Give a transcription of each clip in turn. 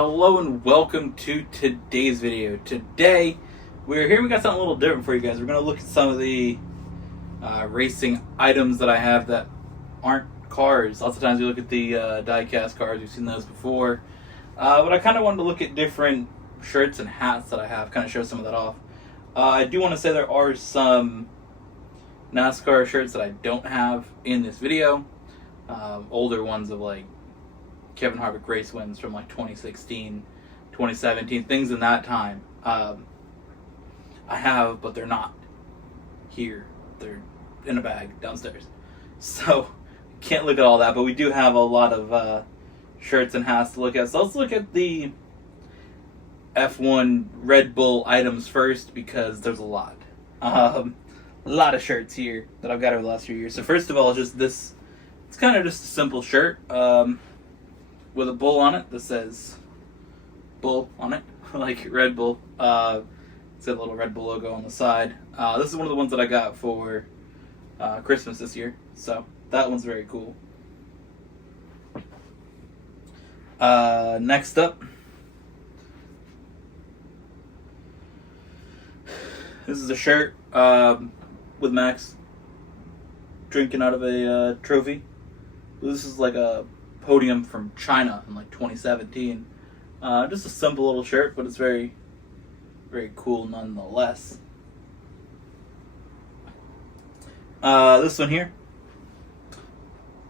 Hello and welcome to today's video. Today we're here. We got something a little different for you guys. We're going to look at some of the racing items that I have that aren't cars. Lots of times we look at the die-cast cars. We've seen those before. But I kind of wanted to look at different shirts and hats that I have, kind of show some of that off. I do want to say there are some NASCAR shirts that I don't have in this video. Older ones of like Kevin Harvick race wins from like 2016, 2017, things in that time. I have, but they're not here. They're in a bag downstairs. So, can't look at all that, but we do have a lot of shirts and hats to look at. So let's look at the F1 Red Bull items first, because there's a lot. A lot of shirts here that I've got over the last few years. So first of all, just this, it's kind of just a simple shirt. With a bull on it that says Bull on it, like Red Bull. It's got a little Red Bull logo on the side. This is one of the ones that I got for Christmas this year, so that one's very cool. Next up, this is a shirt with Max drinking out of a trophy. This is like a podium from China in like 2017. Just a simple little shirt, but it's very, very cool nonetheless. This one here,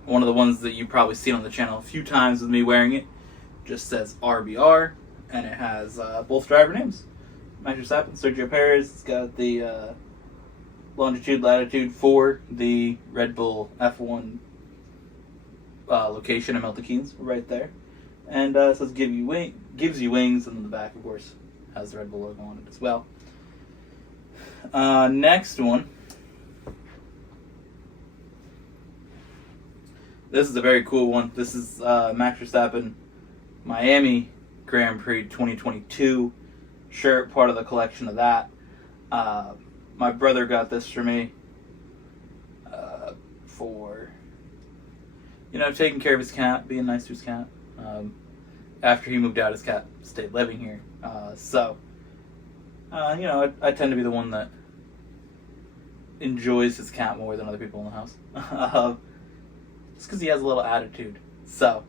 one of the ones that you've probably seen on the channel a few times with me wearing it, just says RBR, and it has both driver names, Max Verstappen, Sergio Perez. It's got the longitude, latitude for the Red Bull F1 location in Milton Keynes, right there, and it says gives you wings, and then the back, of course, has the Red Bull logo on it as well. Next one, this is a very cool one. This is Max Verstappen Miami Grand Prix 2022 shirt, part of the collection of that. My brother got this for me for, you know, taking care of his cat, being nice to his cat. After he moved out, his cat stayed living here. You know, I tend to be the one that enjoys his cat more than other people in the house. Just because he has a little attitude. So,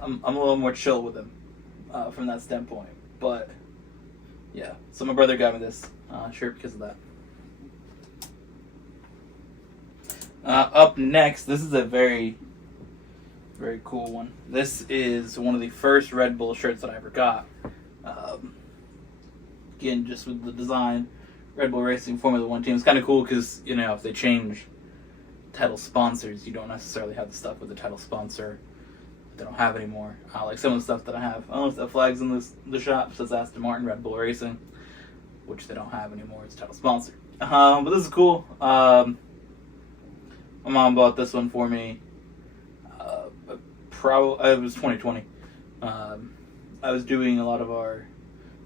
I'm a little more chill with him from that standpoint. But, yeah. So my brother got me this shirt because of that. Up next, this is a very, very cool one. This is one of the first Red Bull shirts that I ever got. Again, just with the design, Red Bull Racing Formula One team. It's kind of cool because, you know, if they change title sponsors, you don't necessarily have the stuff with the title sponsor they don't have anymore. Like some of the stuff that I have. I don't know if that flag's in the shop. It says Aston Martin Red Bull Racing, which they don't have anymore. It's title sponsor. But this is cool. My mom bought this one for me. It was 2020. I was doing a lot of our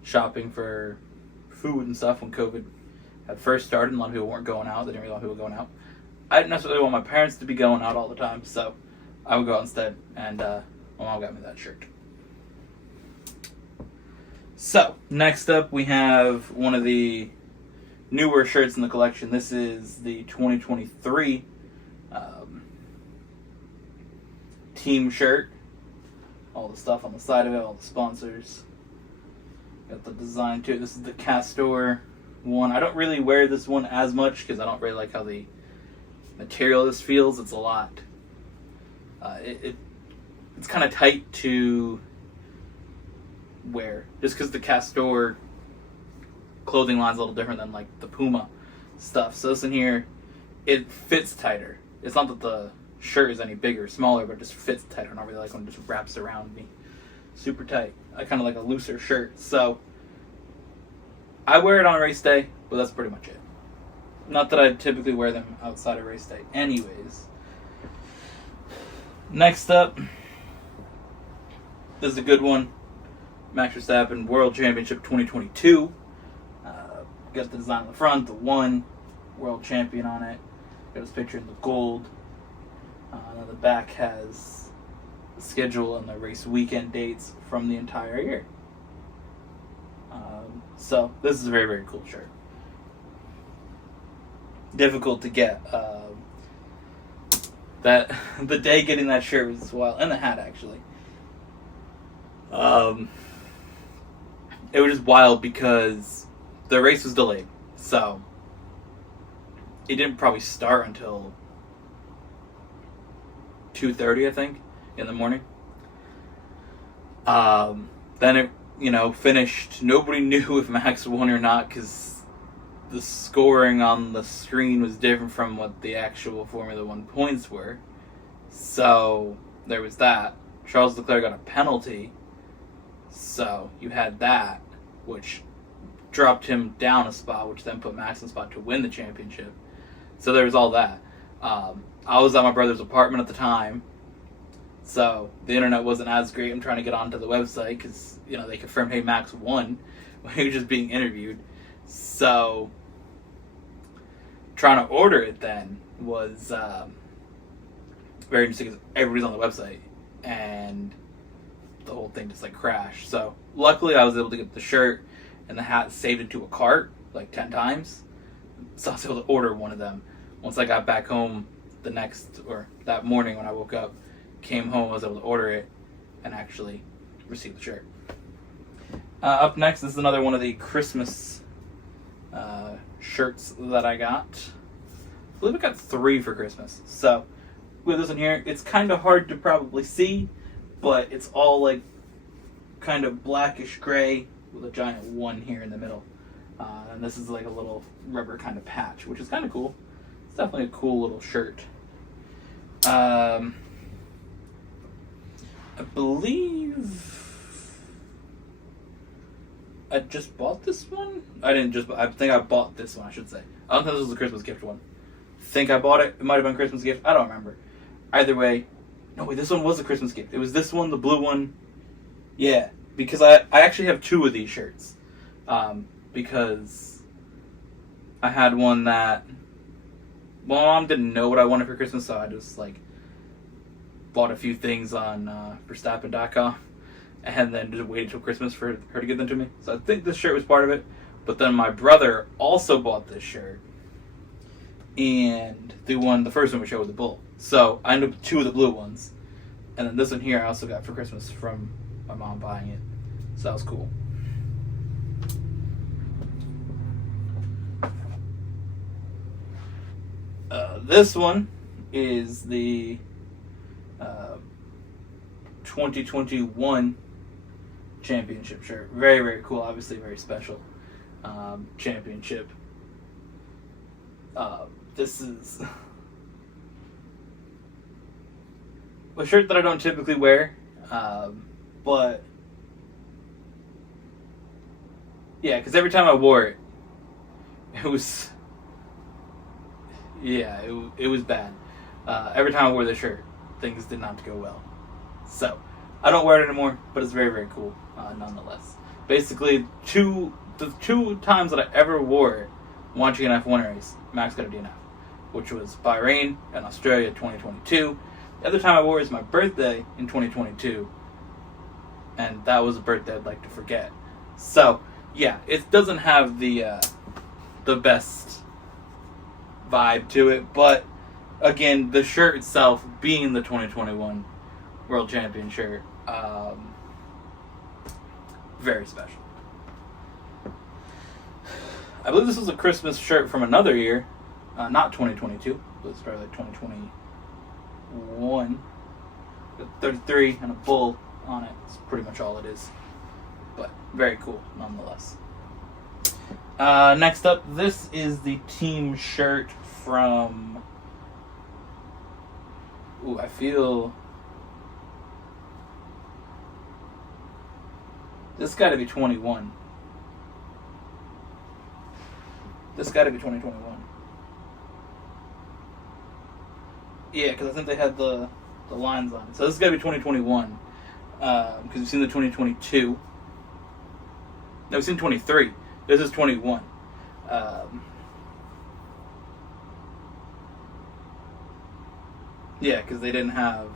shopping for food and stuff when COVID had first started. A lot of people weren't going out. They didn't really want people going out. I didn't necessarily want my parents to be going out all the time, so I would go out instead, and my mom got me that shirt. So, next up we have one of the newer shirts in the collection. This is the 2023 team shirt. All the stuff on the side of it, all the sponsors. Got the design to it. This is the Castor one. I don't really wear this one as much because I don't really like how the material this feels. It's a lot. It's kind of tight to wear, just because the Castor clothing line's a little different than like the Puma stuff. So this in here, it fits tighter. It's not that the shirt is any bigger or smaller, but it just fits tighter. I don't really like when it just wraps around me super tight. I kind of like a looser shirt. So I wear it on race day, but that's pretty much it. Not that I typically wear them outside of race day anyways. Next up, this is a good one. Max Verstappen World Championship 2022. Got the design on the front, the one world champion on it. Got his picture in the gold. And the back has schedule and the race weekend dates from the entire year. So this is a very, very cool shirt. Difficult to get. That the day getting that shirt was wild, and the hat actually. It was just wild because the race was delayed, so it didn't probably start until 2:30, I think, in the morning. Then it, finished. Nobody knew if Max won or not because the scoring on the screen was different from what the actual Formula One points were. So there was that. Charles Leclerc got a penalty, so you had that, which dropped him down a spot, which then put Max in a spot to win the championship. So there was all that. I was at my brother's apartment at the time, so the internet wasn't as great. I'm trying to get onto the website because they confirmed, hey, Max won when he was just being interviewed. So trying to order it then was very interesting because everybody's on the website and the whole thing just crashed. So luckily I was able to get the shirt and the hat saved into a cart 10 times. So I was able to order one of them. Once I got back home that morning when I woke up, came home, I was able to order it and actually receive the shirt. Up next, this is another one of the Christmas shirts that I got. I believe I got 3 for Christmas. So with this one here, it's kind of hard to probably see, but it's all kind of blackish gray with a giant 1 here in the middle. And this is a little rubber kind of patch, which is kind of cool. It's definitely a cool little shirt. I believe I just bought this one. I think I bought this one, I should say. I don't think this was a Christmas gift one. Think I bought it. It might have been a Christmas gift. I don't remember. Either way. No, wait, this one was a Christmas gift. It was this one, the blue one. Yeah, because I actually have 2 of these shirts. Because I had one that, my mom didn't know what I wanted for Christmas, so I just bought a few things on Verstappen.com and then just waited till Christmas for her to give them to me. So I think this shirt was part of it. But then my brother also bought this shirt, and the first one we showed was the bull. So I ended up with 2 of the blue ones, and then this one here I also got for Christmas from my mom buying it. So that was cool. This one is the 2021 championship shirt. Very, very cool. Obviously, very special championship. This is a shirt that I don't typically wear, but yeah, because every time I wore it, it was bad. Every time I wore the shirt, things did not go well. So I don't wear it anymore, but it's very, very cool nonetheless. Basically, the 2 times that I ever wore it watching an F1 race, Max got a DNF, which was Bahrain and Australia 2022. The other time I wore it was my birthday in 2022, and that was a birthday I'd like to forget. So yeah, it doesn't have the best vibe to it, but again, the shirt itself being the 2021 World Champion shirt, very special. I believe this was a Christmas shirt from another year, not 2022, but it's probably 2021. Got 33 and a bull on it. It's pretty much all it is, but very cool nonetheless. Next up, this is the team shirt from... I feel... This got to be 21. This got to be 2021. Yeah, because I think they had the lines on it. So this has got to be 2021. Because we've seen the 2022. No, we've seen 23. This is 21. Yeah, because they didn't have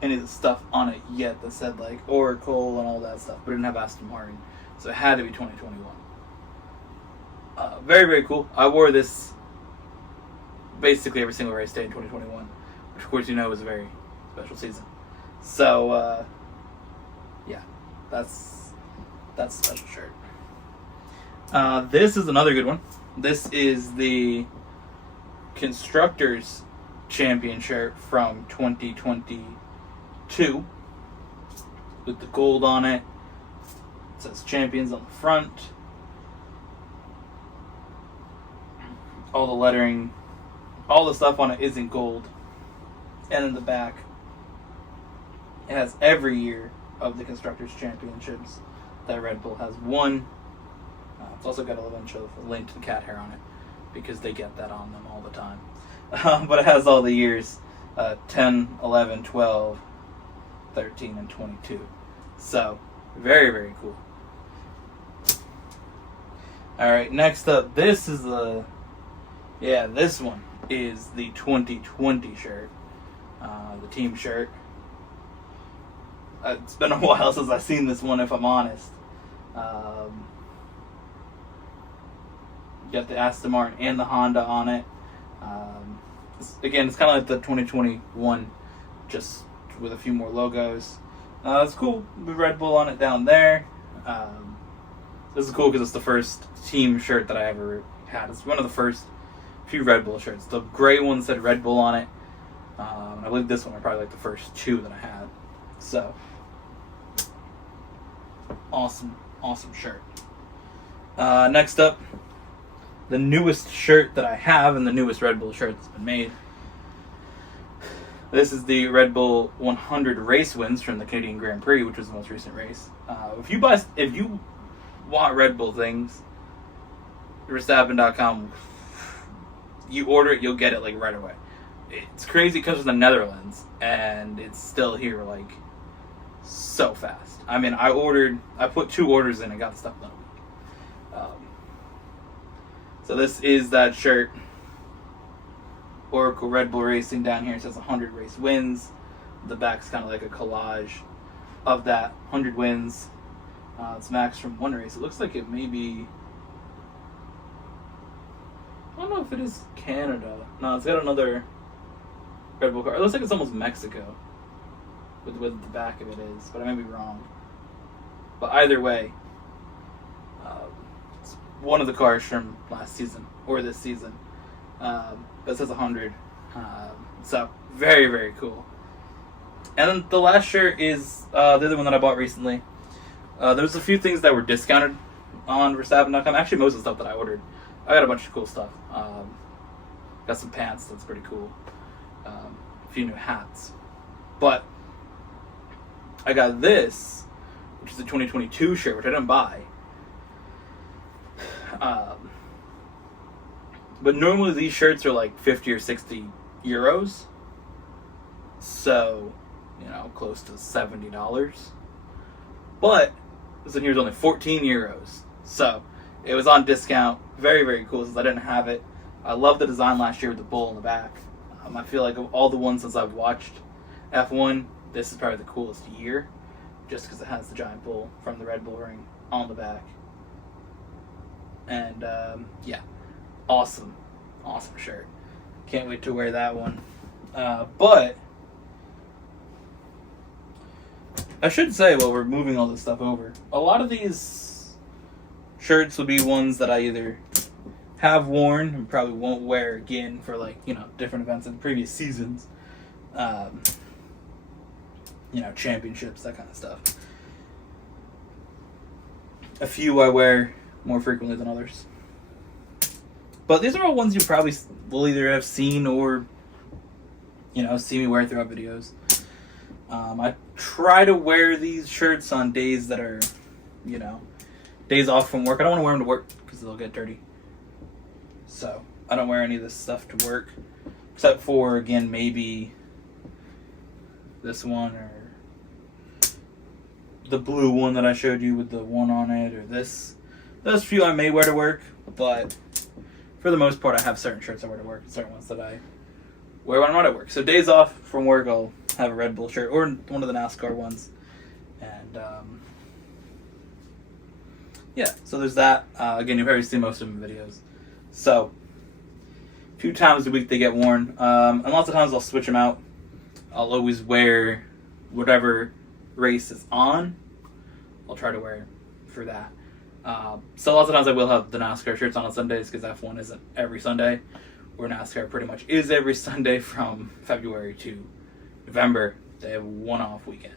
any of the stuff on it yet that said like Oracle and all that stuff, but it didn't have Aston Martin, so it had to be 2021. Very, very cool. I wore this basically every single race day in 2021, which of course you know was a very special season. So yeah, that's a special shirt. This is another good one. This is the Constructors Champion shirt from 2022 with the gold on it. It says Champions on the front. All the lettering, all the stuff on it is in gold. And in the back, it has every year of the Constructors Championships that Red Bull has won. It's also got a bunch of lint and cat hair on it because they get that on them all the time. But it has all the years 10, 11, 12, 13, and 22. So, very, very cool. Alright, next up, this is this one is the 2020 shirt. The team shirt. It's been a while since I've seen this one, if I'm honest. You got the Aston Martin and the Honda on it. It's kind of like the 2021, just with a few more logos. It's cool with Red Bull on it down there. This is cool because it's the first team shirt that I ever had. It's one of the first few Red Bull shirts. The gray one said Red Bull on it. I believe this one are probably like the first two that I had. So, awesome shirt. Next up, the newest shirt that I have and the newest Red Bull shirt that's been made. This is the Red Bull 100 race wins from the Canadian Grand Prix, which was the most recent race. If you want Red Bull things, Verstappen.com, you order it, you'll get it like right away. It's crazy. It comes from the Netherlands and it's still here like so fast. I mean, I put 2 orders in and got the stuff done. So this is that shirt. Oracle Red Bull Racing down here. It says 100 race wins. The back's kind of like a collage of that 100 wins. It's max from one race. It looks like it may be... I don't know if it is Canada. No, it's got another Red Bull car. It looks like it's almost Mexico with the back of it is, but I may be wrong. But either way, it's one of the cars from last season or this season. But it says 100. So very, very cool. And then the last shirt is the other one that I bought recently. There's a few things that were discounted on Verstappen.com. Actually, most of the stuff that I ordered. I got a bunch of cool stuff. Got some pants, that's pretty cool. A few new hats. But I got this, which is the 2022 shirt, which I didn't buy. But normally these shirts are like 50 or 60 euros. So, close to $70. But this one here is only 14 euros. So, it was on discount. Very, very cool since I didn't have it. I love the design last year with the bull in the back. I feel like of all the ones since I've watched F1, this is probably the coolest year. Just because it has the giant bull from the Red Bull ring on the back. And, yeah. Awesome shirt. Can't wait to wear that one. But I should say, while we're moving all this stuff over, a lot of these shirts will be ones that I either have worn and probably won't wear again for different events in previous seasons. Championships, that kind of stuff. A few I wear more frequently than others. But these are all ones you probably will either have seen or, see me wear throughout videos. I try to wear these shirts on days that are, days off from work. I don't want to wear them to work because they'll get dirty. So, I don't wear any of this stuff to work. Except for, again, maybe this one or the blue one that I showed you with the one on it, or this. Those few I may wear to work, but for the most part I have certain shirts I wear to work and certain ones that I wear when I'm not at work. So days off from work I'll have a Red Bull shirt or one of the NASCAR ones. And yeah, so there's that. Again, you've already seen most of my videos. So, a few times a week they get worn. And lots of times I'll switch them out. I'll always wear whatever race is on. I'll try to wear for that. So lots of times I will have the NASCAR shirts on Sundays because F1 isn't every Sunday, where NASCAR pretty much is every Sunday from February to November. They have one off weekend.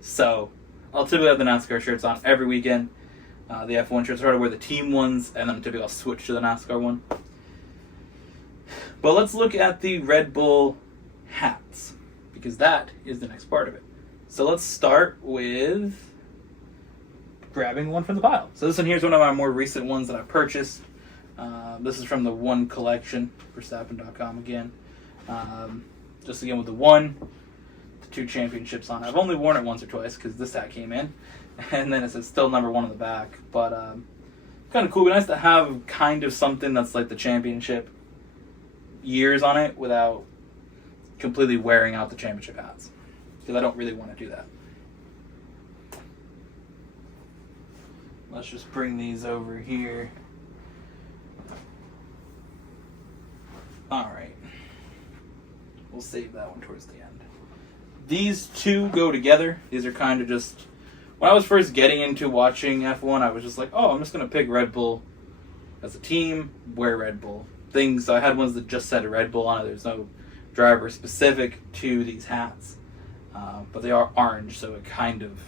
So I'll typically have the NASCAR shirts on every weekend. The F1 shirts, I try to wear the team ones, and then typically I'll switch to the NASCAR one. But let's look at the Red Bull hats, because that is the next part of it. So let's start with grabbing one from the pile. So this one here is one of my more recent ones that I purchased. This is from the One Collection, Verstappen.com again. Just again with the 1, the 2 championships on it. I've only worn it once or twice because this hat came in. And then it says still number 1 on the back. But kind of cool. It'd be nice to have kind of something that's like the championship years on it without completely wearing out the championship hats. Because I don't really want to do that. Let's just bring these over here. Alright. We'll save that one towards the end. These two go together. These are kind of just... When I was first getting into watching F1, I was just like, oh, I'm just going to pick Red Bull as a team, wear Red Bull things. So I had ones that just said Red Bull on it. There's no driver specific to these hats. But they are orange, so it kind of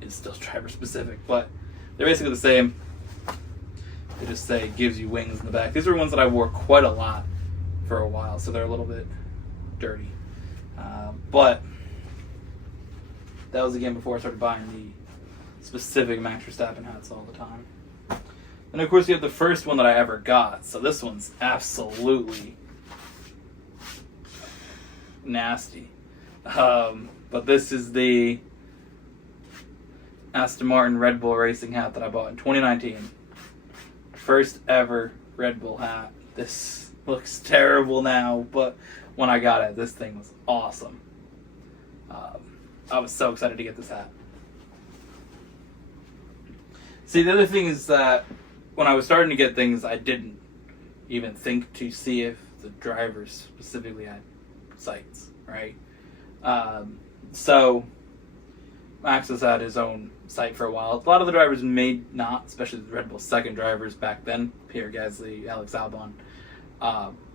is still driver specific. But they're basically the same. They just say gives you wings in the back. These are ones that I wore quite a lot for a while, so they're a little bit dirty. But that was again before I started buying the specific Max Verstappen hats all the time. And of course you have the first one that I ever got. So this one's absolutely nasty. But this is the Aston Martin Red Bull racing hat that I bought in 2019. First ever Red Bull hat. This looks terrible now, but when I got it, this thing was awesome. I was so excited to get this hat. See, the other thing is that when I was starting to get things, I didn't even think to see if the drivers specifically had sights, right? So Max has had his own sight for a while. A lot of the drivers may not, especially the Red Bull second drivers back then, Pierre Gasly, Alex Albon,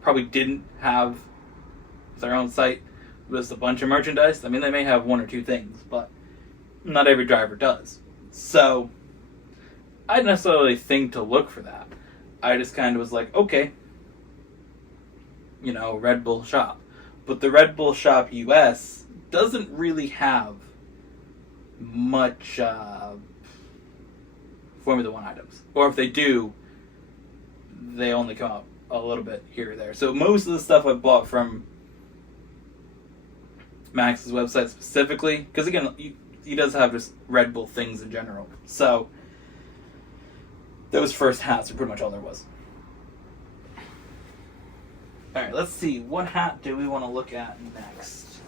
probably didn't have their own sight. It was a bunch of merchandise. I mean, they may have 1 or 2 things, but not every driver does. So I didn't necessarily think to look for that. I just kind of was like, okay, Red Bull shop. But the Red Bull shop US doesn't really have much Formula 1 items. Or if they do, they only come up a little bit here or there. So most of the stuff I bought from Max's website specifically, because again, he does have just Red Bull things in general. So those first hats are pretty much all there was. Alright, let's see. What hat do we want to look at next?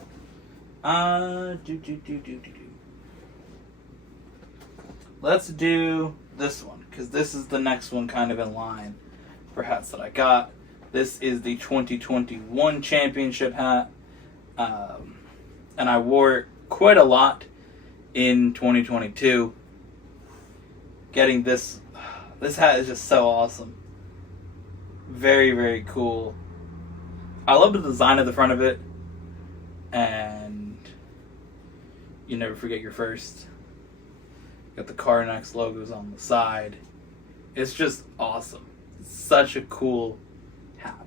Let's do this one, because this is the next one kind of in line for hats that I got. This is the 2021 championship hat. And I wore it quite a lot in 2022. Getting this hat is just so awesome. Very, very cool. I love the design of the front of it. And you never forget your first. Got the CarNext logos on the side. It's just awesome. It's such a cool hat.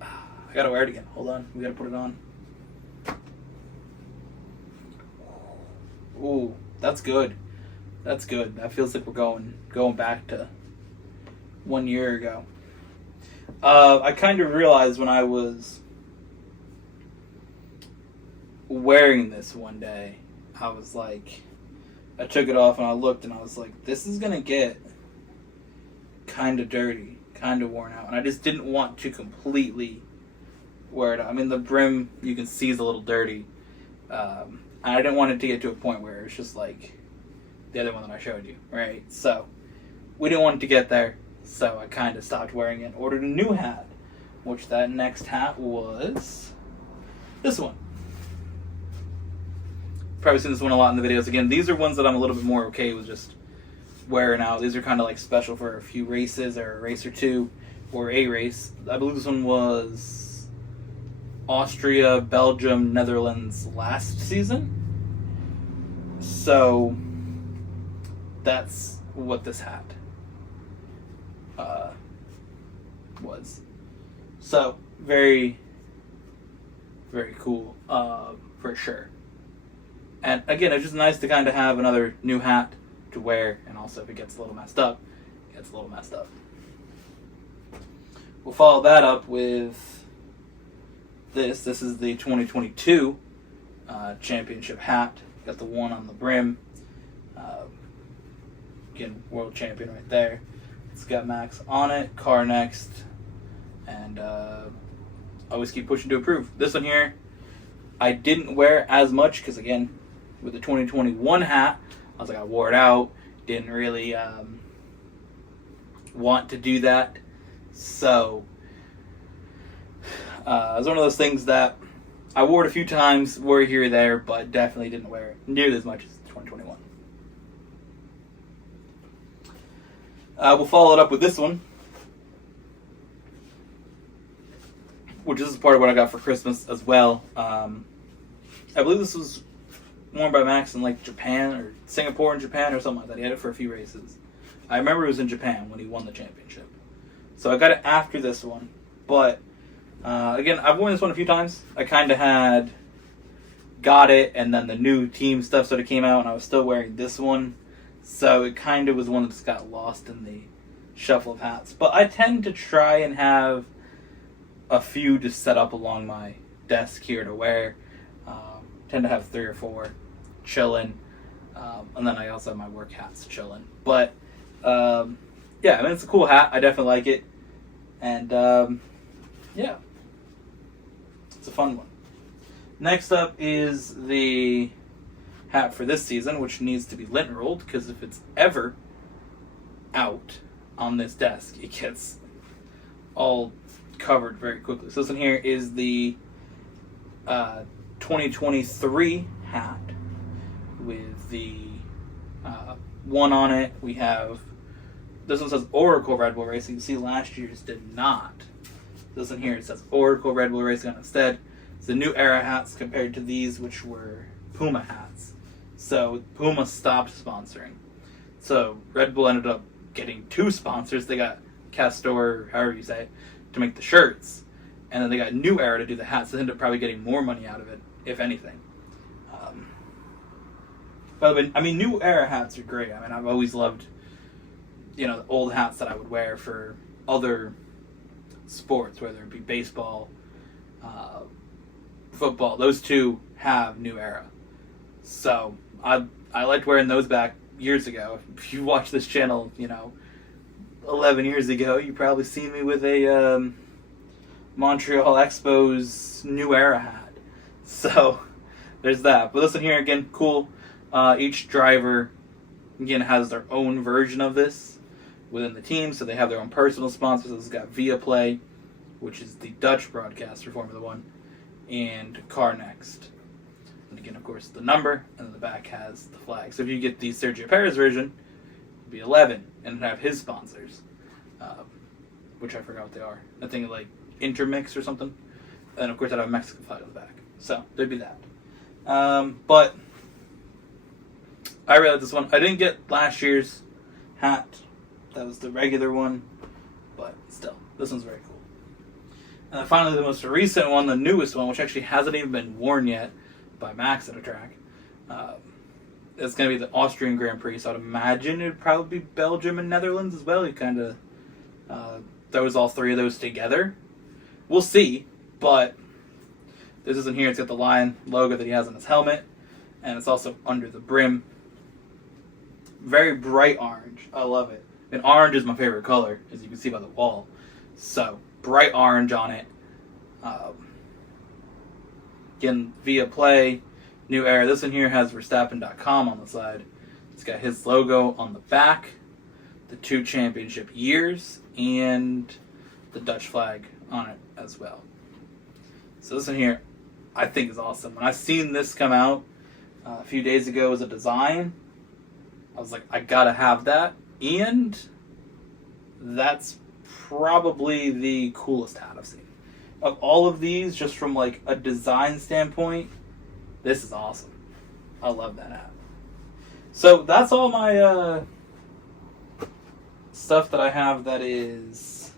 I gotta wear it again. Hold on. We gotta put it on. Ooh, that's good. That's good. That feels like we're going back to 1 year ago. I kind of realized when I was wearing this one day, I was like, I took it off and I looked and I was like, this is gonna get kind of dirty, kind of worn out, and I just didn't want to completely wear it out. I mean, the brim, you can see, is a little dirty. I didn't want it to get to a point where it's just like the other one that I showed you, right? So we didn't want it to get there, so I kind of stopped wearing it and ordered a new hat, which that next hat was this one. Probably seen this one a lot in the videos. Again, these are ones that I'm a little bit more okay with just wearing out. These are kind of like special for a few races or a race or two or a race. I believe this one was Austria, Belgium, Netherlands last season. So that's what this hat was. So very, very cool for sure. And again, it's just nice to kind of have another new hat to wear, and also if it gets a little messed up, it gets a little messed up. We'll follow that up with this. This is the 2022 championship hat. Got the one on the brim. Again, world champion right there. It's got Max on it, car next, and always keep pushing to improve. This one here, I didn't wear as much because, again, with the 2021 hat, I was like, I wore it out. Didn't really want to do that. So, it was one of those things that I wore it a few times, wore it here or there, but definitely didn't wear it nearly as much as 2021. We'll follow it up with this one, which is part of what I got for Christmas as well. I believe this was worn by Max in like Japan or Singapore and Japan or something like that. He had it for a few races. I remember it was in Japan when he won the championship. So I got it after this one. But again, I've worn this one a few times. I kind of had got it, and then the new team stuff sort of came out, and I was still wearing this one. So it kind of was one that just got lost in the shuffle of hats. But I tend to try and have a few just set up along my desk here to wear. Tend to have 3 or 4 chilling. And then I also have my work hats chilling. But yeah, I mean, it's a cool hat. I definitely like it. And yeah, it's a fun one. Next up is the hat for this season, which needs to be lint rolled, because if it's ever out on this desk, it gets all covered very quickly. So this one here is the 2023 hat with the one on it. We have, this one says Oracle Red Bull Racing. You see last year's did not. This one here, it says Oracle Red Bull Racing on instead. It's the new era hats compared to these, which were Puma hats. So Puma stopped sponsoring. So Red Bull ended up getting 2 sponsors. They got Castor, however you say it, to make the shirts. And then they got New Era to do the hats. So they ended up probably getting more money out of it, if anything. But I mean, New Era hats are great. I mean, I've always loved, you know, the old hats that I would wear for other sports, whether it be baseball, football. Those two have New Era. So I liked wearing those back years ago. If you watch this channel, you know, 11 years ago, you probably seen me with a Montreal Expos New Era hat. So there's that. But this one here, again, cool. Each driver, again, has their own version of this within the team, so they have their own personal sponsors. This has got Viaplay, which is the Dutch broadcast for Formula One, and Car Next. And again, of course, the number, and then the back has the flag. So if you get the Sergio Perez version, it'd be 11, and it'd have his sponsors, which I forgot what they are. I think like Intermix or something. And of course, I'd have a Mexican flag on the back. So there'd be that. But I really like this one. I didn't get last year's hat. That was the regular one. But still, this one's very cool. And then finally, the most recent one, the newest one, which actually hasn't even been worn yet by Max at a track. It's going to be the Austrian Grand Prix. So I'd imagine it'd probably be Belgium and Netherlands as well. He kind of throws all 3 of those together. We'll see. But this isn't here. It's got the Lion logo that he has on his helmet. And it's also under the brim. Very bright orange. I love it. And orange is my favorite color, as you can see by the wall. So, bright orange on it. Again, via Play, new era. This one here has Verstappen.com on the side. It's got his logo on the back, the 2 championship years, and the Dutch flag on it as well. So this one here, I think is awesome. When I seen this come out a few days ago as a design, I was like, I gotta have that. And that's probably the coolest hat I've seen. Of all of these, just from like a design standpoint, this is awesome. I love that hat. So that's all my stuff that I have that is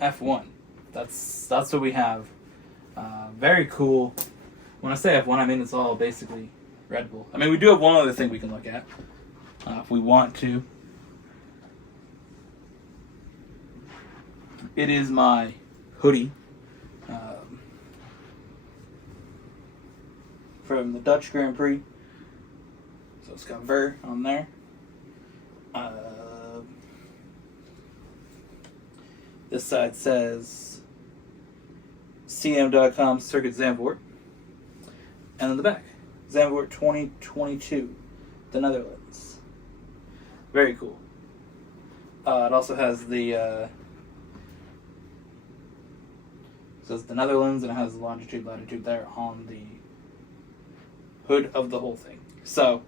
F1. That's what we have. Very cool. When I say F1, I mean it's all basically Red Bull. I mean, we do have one other thing we can look at if we want to. It is my hoodie from the Dutch Grand Prix. So it's got Ver on there. This side says CM.com Circuit Zandvoort. And then the back, Zandvoort 2022, the Netherlands. Very cool. It also has the says the Netherlands, and it has the longitude, latitude there on the hood of the whole thing. So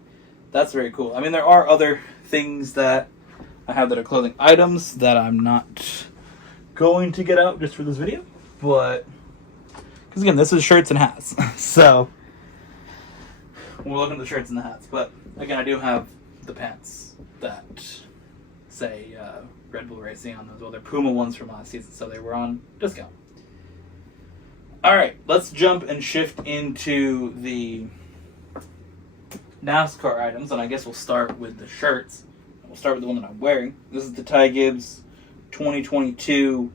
that's very cool. I mean, there are other things that I have that are clothing items that I'm not going to get out just for this video, but because again, this is shirts and hats. So we're looking at the shirts and the hats, but again, I do have the pants that say Red Bull Racing on those. Well, they're Puma ones from last season, so they were on discount. All right, let's jump and shift into the NASCAR items, and I guess we'll start with the shirts. We'll start with the one that I'm wearing. This is the Ty Gibbs 2022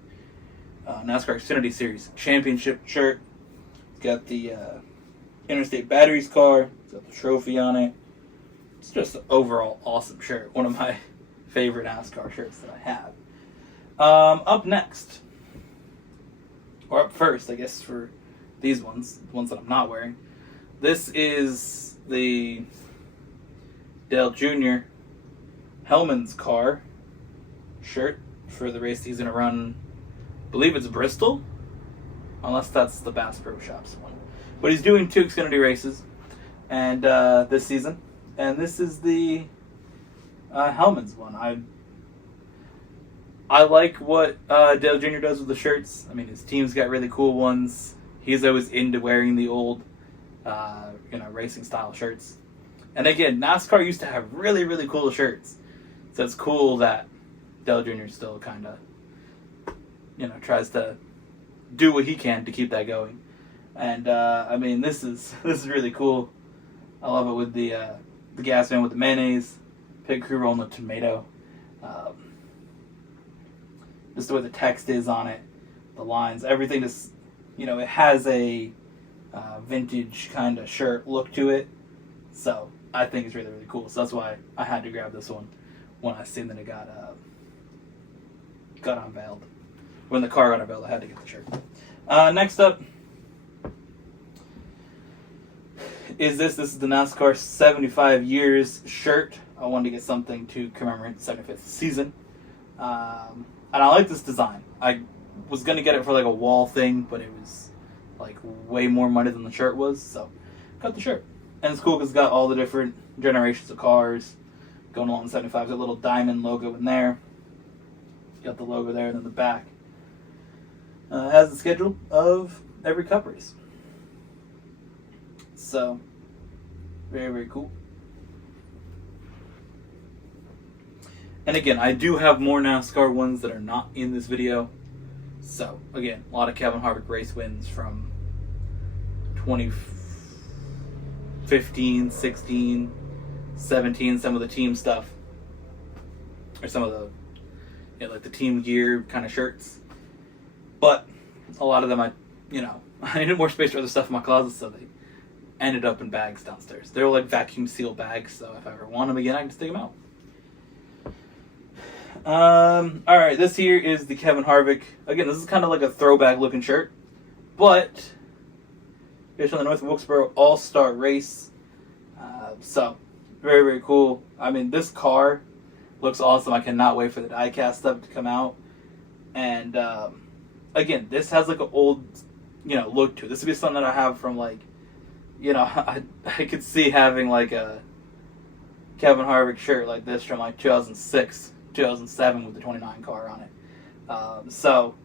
NASCAR Xfinity Series Championship shirt. It's got the Interstate Batteries car. It's got the trophy on it. It's just an overall awesome shirt. One of my favorite NASCAR shirts that I have. Up next, or up first, I guess, for these ones, the ones that I'm not wearing. This is the Dale Jr. Hellman's car shirt for the race he's going to run. I believe it's Bristol, unless that's the Bass Pro Shops one. But he's doing 2 Xfinity races and this season, and this is the Hellman's one. I like what Dale Jr. does with the shirts. I mean, his team's got really cool ones. He's always into wearing the old, racing style shirts. And again, NASCAR used to have really, really cool shirts. So it's cool that Dale Jr. still kind of, tries to do what he can to keep that going. And I mean, this is really cool. I love it with the gas man with the mayonnaise, pig crew rolling the tomato. Just the way the text is on it, the lines, everything is, it has a vintage kind of shirt look to it. So I think it's really, really cool. So that's why I had to grab this one when I seen that it got unveiled. When the car got unveiled, I had to get the shirt. Next up is this. This is the NASCAR 75 years shirt. I wanted to get something to commemorate the 75th season. And I like this design. I was going to get it for like a wall thing, but it was like way more money than the shirt was, so got the shirt. And it's cool because it's got all the different generations of cars going along the 75. There's a little diamond logo in there. Got the logo there, and then the back has the schedule of every Cup race. So, very, very cool. And again, I do have more NASCAR ones that are not in this video. So, again, a lot of Kevin Harvick race wins from 2015, 16, 17, some of the team stuff. Or some of the, like the team gear kind of shirts. But a lot of them, I needed more space for other stuff in my closet, so they ended up in bags downstairs. They were like vacuum seal bags, so if I ever want them again, I can just take them out. Alright, this here is the Kevin Harvick. Again, this is kind of like a throwback looking shirt, but based on the North Wilkesboro All-Star Race. So, very, very cool. I mean, this car looks awesome. I cannot wait for the diecast stuff to come out. And, again, this has like an old, look to it. This would be something that I have from like, I could see having like a Kevin Harvick shirt like this from like 2006, 2007 with the 29 car on it. So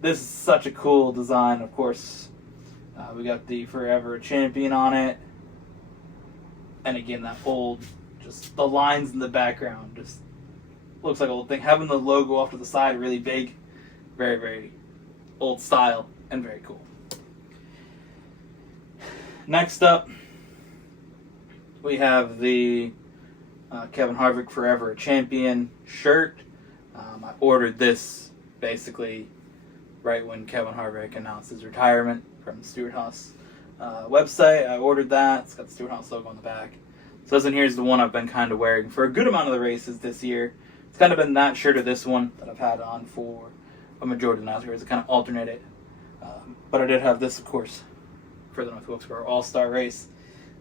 this is such a cool design. Of course, we got the Forever Champion on it. And again, that old, just the lines in the background just looks like an old thing. Having the logo off to the side really big, very, very old style and very cool. Next up, we have the Kevin Harvick Forever Champion shirt. I ordered this basically right when Kevin Harvick announced his retirement from the Stewart-Haas website. I ordered that. It's got the Stewart-Haas logo on the back. So this one here is the one I've been kind of wearing for a good amount of the races this year. It's kind of been that shirt or this one that I've had on for a majority of the NASCAR. It's kind of alternated. But I did have this, of course, for the North Wilkesboro All-Star Race.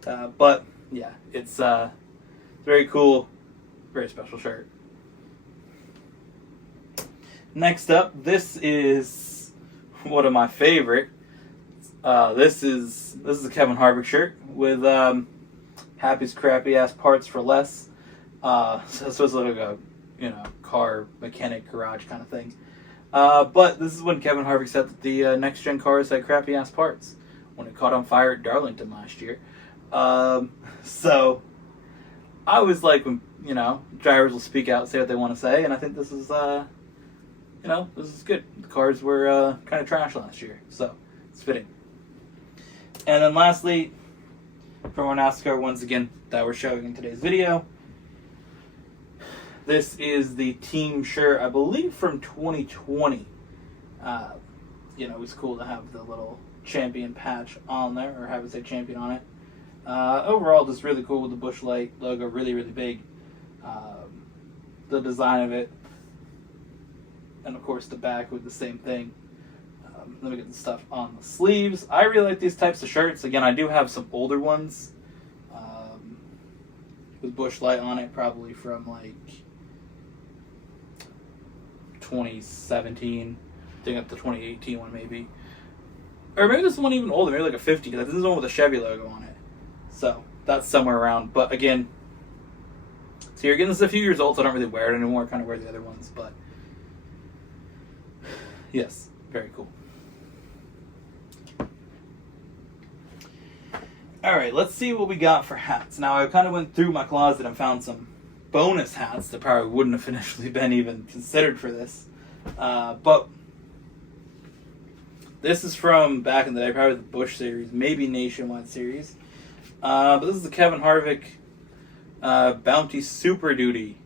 But, yeah, it's very cool, very special shirt. Next up, this is one of my favorite. This is a Kevin Harvick shirt with Happy's crappy ass parts for less. So it's like a car mechanic garage kind of thing. But this is when Kevin Harvick said that the next gen cars had crappy ass parts when it caught on fire at Darlington last year. So I was like, when drivers will speak out, say what they want to say, and I think this is this is good. The cars were kind of trash last year, so it's fitting. And then lastly, from our NASCAR once again that we're showing in today's video, this is the team shirt, I believe from 2020. It was cool to have the little champion patch on there, or have it say champion on it. Overall, just really cool with the Busch Light logo, really, really big. The design of it, and of course the back with the same thing. Let me get the stuff on the sleeves. I really like these types of shirts. Again, I do have some older ones with Busch Light on it, probably from like 2017, I think up to 2018 one maybe. Or maybe this is one even older, maybe like a 50. This is the one with a Chevy logo on it. So that's somewhere around. But again, so you're getting this a few years old, so I don't really wear it anymore. I kind of wear the other ones, but yes, very cool. Alright, let's see what we got for hats. Now, I kind of went through my closet and found some bonus hats that probably wouldn't have initially been even considered for this. But this is from back in the day, probably the Busch series, maybe Nationwide series. But this is the Kevin Harvick Bounty Super Duty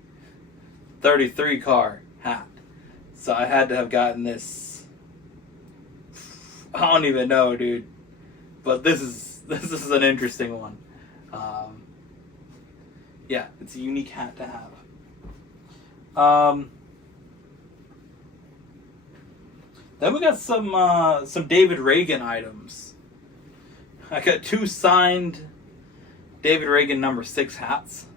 33 car hat. So I had to have gotten this. I don't even know, dude. But this is an interesting one. Yeah, it's a unique hat to have. Then we got some David Reagan items. I got 2 signed David Reagan number 6 hats.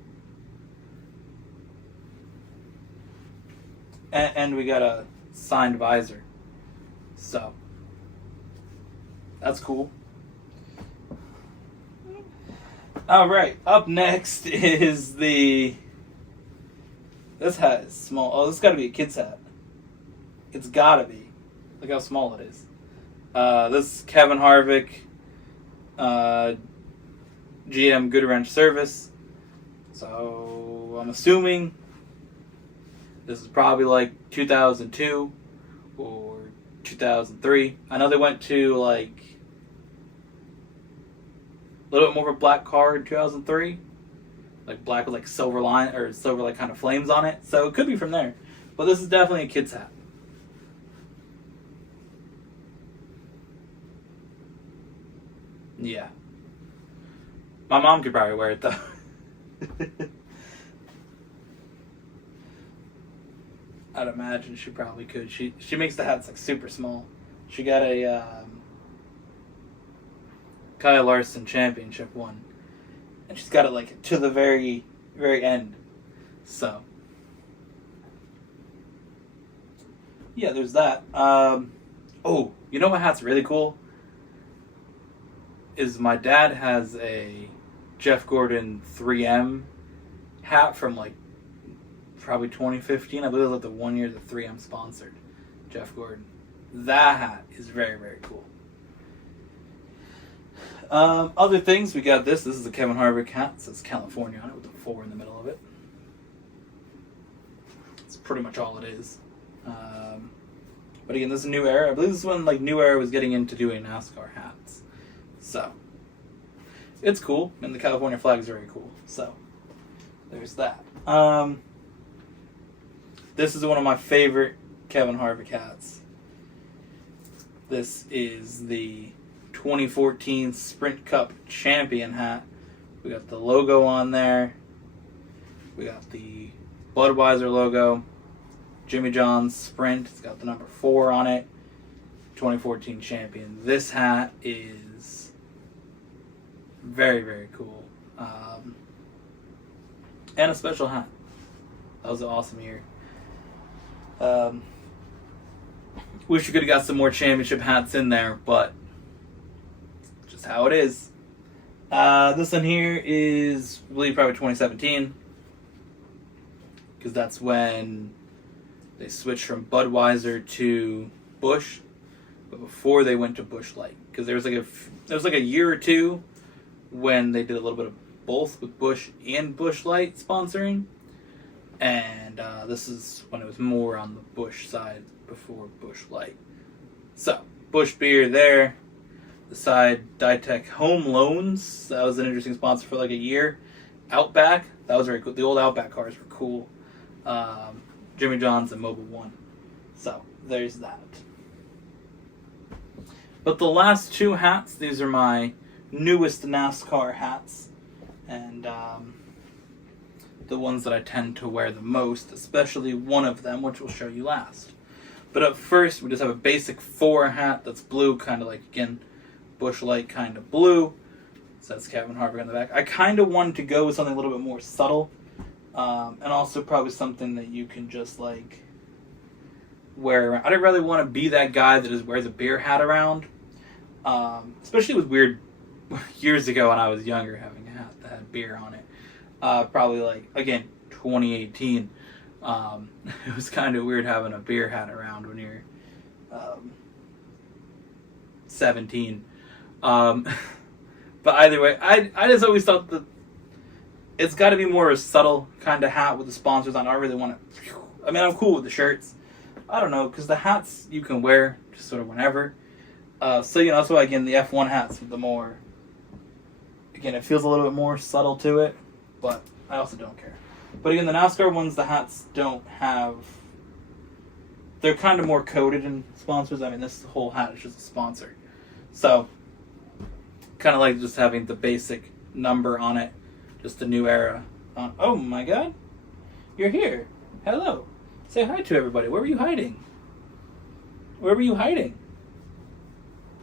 And we got a signed visor. So, that's cool. Alright, up next is this hat is small. Oh, this has got to be a kid's hat. It's got to be. Look how small it is. This is Kevin Harvick, GM Good Wrench Service. So, I'm assuming this is probably like 2002 or 2003. I know they went to like a little bit more of a black car in 2003. Like black with like silver line or silver like kind of flames on it. So it could be from there. But this is definitely a kid's hat. Yeah. My mom could probably wear it though. I'd imagine she probably could. She makes the hats like super small. She got a Kyle Larson Championship one. And she's got it like to the very, very end. So, yeah, there's that. Oh, you know what hat's really cool? Is my dad has a Jeff Gordon 3M hat from like probably 2015. I believe it was like the 1 year that 3M sponsored Jeff Gordon. That hat is very, very cool. Other things, we got this. This is a Kevin Harvick hat. It says California on it with a 4 in the middle of it. It's pretty much all it is. But again, this is a New Era. I believe this is when like New Era was getting into doing NASCAR hats. So, it's cool. And the California flag is very cool. So, there's that. This is one of my favorite Kevin Harvick hats. This is the 2014 Sprint Cup Champion hat. We got the logo on there. We got the Budweiser logo. Jimmy John's Sprint. It's got the number 4 on it. 2014 Champion. This hat is very, very cool. And a special hat. That was an awesome year. Wish we could have got some more championship hats in there, but just how it is. This one here is, I believe, probably 2017. Because that's when they switched from Budweiser to Busch. But before they went to Busch Light. Because there was like a year or two when they did a little bit of both with Busch and Busch Light sponsoring. And this is when it was more on the Busch side before Busch Light. So, Busch Beer there. The side, Ditech Home Loans. That was an interesting sponsor for like a year. Outback. That was very cool. The old Outback cars were cool. Jimmy John's and Mobil 1. So, there's that. But the last 2 hats, these are my newest NASCAR hats. And the ones that I tend to wear the most, especially one of them, which we'll show you last. But up first, we just have a basic 4 hat that's blue, kind of like, again, Busch Light kind of blue. It says Kevin Harvick on the back. I kind of wanted to go with something a little bit more subtle. And also probably something that you can just, like, wear around. I didn't really want to be that guy that just wears a beer hat around. Especially it was weird years ago when I was younger having a hat that had beer on it. Probably like, again, 2018. It was kind of weird having a beer hat around when you're 17. But either way, I just always thought that it's got to be more a subtle kind of hat with the sponsors on. I really want to... I mean, I'm cool with the shirts. I don't know, because the hats you can wear just sort of whenever. So, you know, that's why, again, the F1 hats with the more... Again, it feels a little bit more subtle to it, but I also don't care. But again, the NASCAR ones, the hats don't have... They're kind of more coded in sponsors. I mean, this whole hat is just a sponsor. So, kind of like just having the basic number on it. Just the New Era. Oh my god. You're here. Hello. Say hi to everybody. Where were you hiding? Where were you hiding?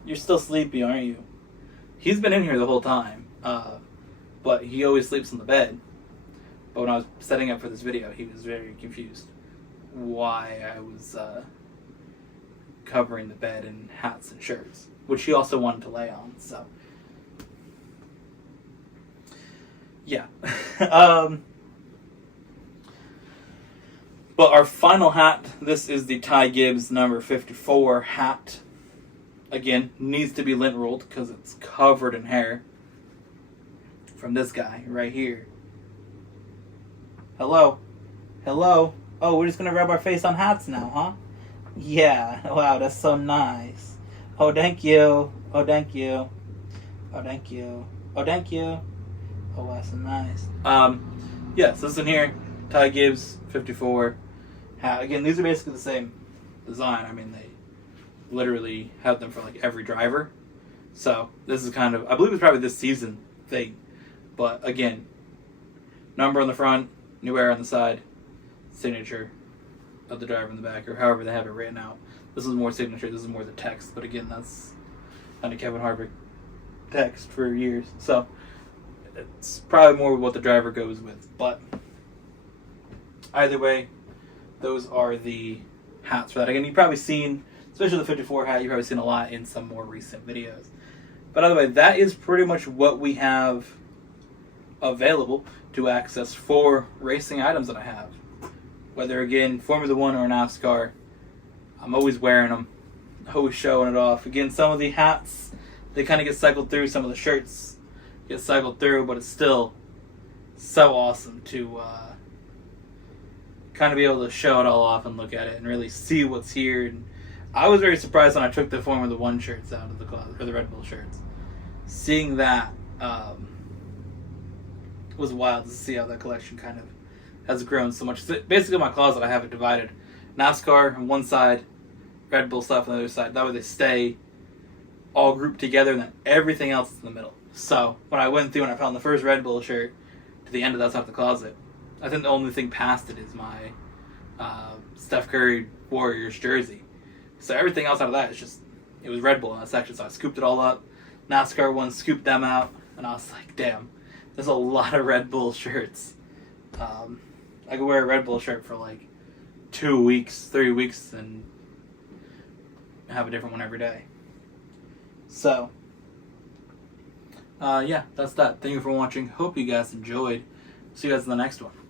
You're still sleepy, aren't you? He's been in here the whole time. But he always sleeps on the bed. But when I was setting up for this video, he was very confused why I was covering the bed in hats and shirts, which he also wanted to lay on, so yeah. But our final hat, this is the Ty Gibbs number 54 hat. Again, needs to be lint rolled because it's covered in hair from this guy right here. Hello. Hello. Oh, we're just going to rub our face on hats now, huh? Yeah. Wow, that's so nice. Oh, thank you. Oh, thank you. Oh, thank you. Oh, thank you. Oh, that's so nice. Yes, this one here, Ty Gibbs, 54 hat. Again, these are basically the same design. I mean, they literally have them for, like, every driver. So, this is kind of, I believe it's probably this season thing. But, again, number on the front, New Era on the side, signature of the driver in the back, or however they have it written out. This is more signature, this is more the text, but again, that's kind of Kevin Harvick text for years. So it's probably more what the driver goes with. But either way, those are the hats for that. Again, you've probably seen, especially the 54 hat, you've probably seen a lot in some more recent videos. But either way, that is pretty much what we have available to access for racing items that I have. Whether, again, Formula 1 or NASCAR, I'm always wearing them, always showing it off. Again, some of the hats, they kind of get cycled through, some of the shirts get cycled through, but it's still so awesome to kind of be able to show it all off and look at it and really see what's here. And I was very surprised when I took the Formula 1 shirts out of the closet, or the Red Bull shirts. Seeing that was wild to see how that collection kind of has grown so much. Basically, in my closet, I have it divided. NASCAR on one side, Red Bull stuff on the other side. That way they stay all grouped together, and then everything else is in the middle. So when I went through and I found the first Red Bull shirt to the end of that side of the closet, I think the only thing past it is my Steph Curry Warriors jersey. So everything else out of that is just, it was Red Bull in that section. So I scooped it all up. NASCAR one, scooped them out, and I was like, damn, there's a lot of Red Bull shirts. I could wear a Red Bull shirt for like 2 weeks, 3 weeks, and have a different one every day. So, yeah, that's that. Thank you for watching. Hope you guys enjoyed. See you guys in the next one.